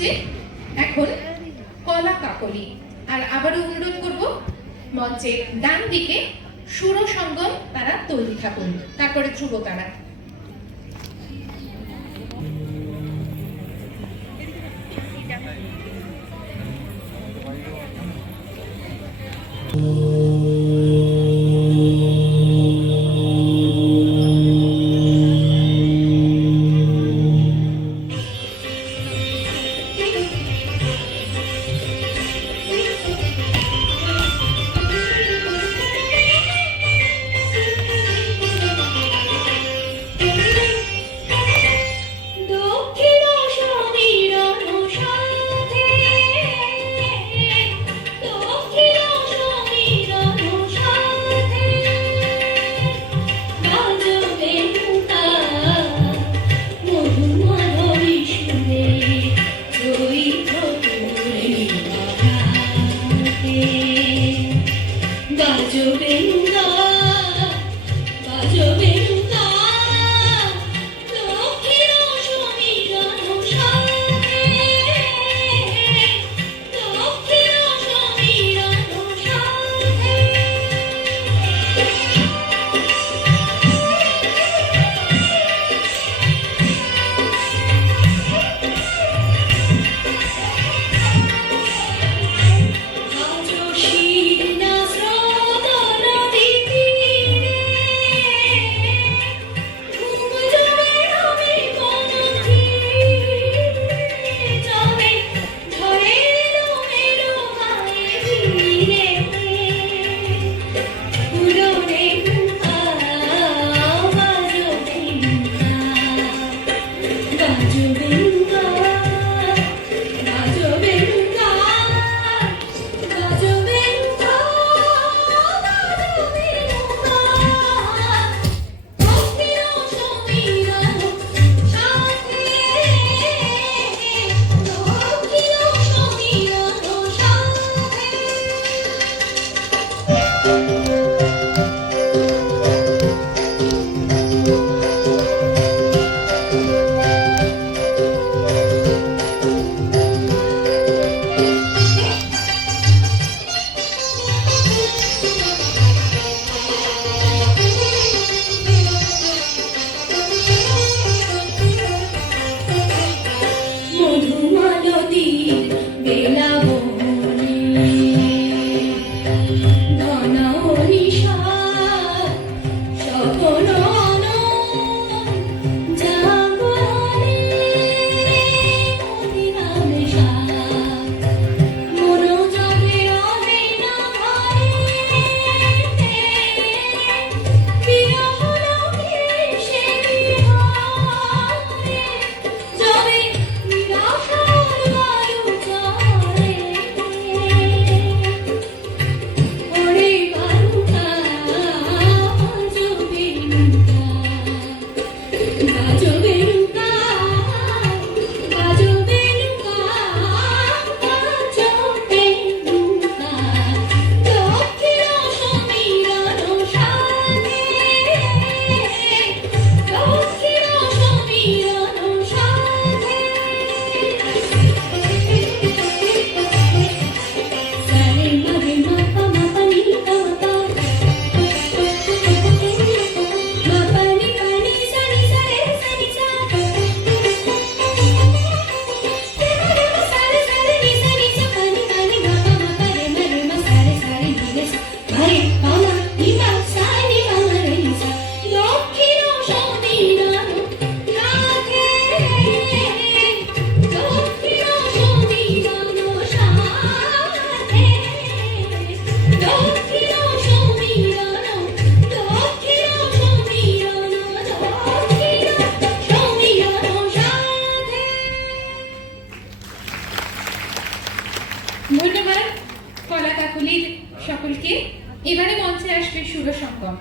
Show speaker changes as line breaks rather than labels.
হচ্ছে এখন কলা কাকলি। আর আবারও অনুরোধ করব মঞ্চে ডান দিকে সুর সঙ্গম তারা তৈরি থাকুন। তারপরে ধ্রুব তারা।
Oh. Thank you.
ধন্যবাদ কলা কাকুলির সকলকে এবারে মঞ্চে আসবে সুরসঙ্গম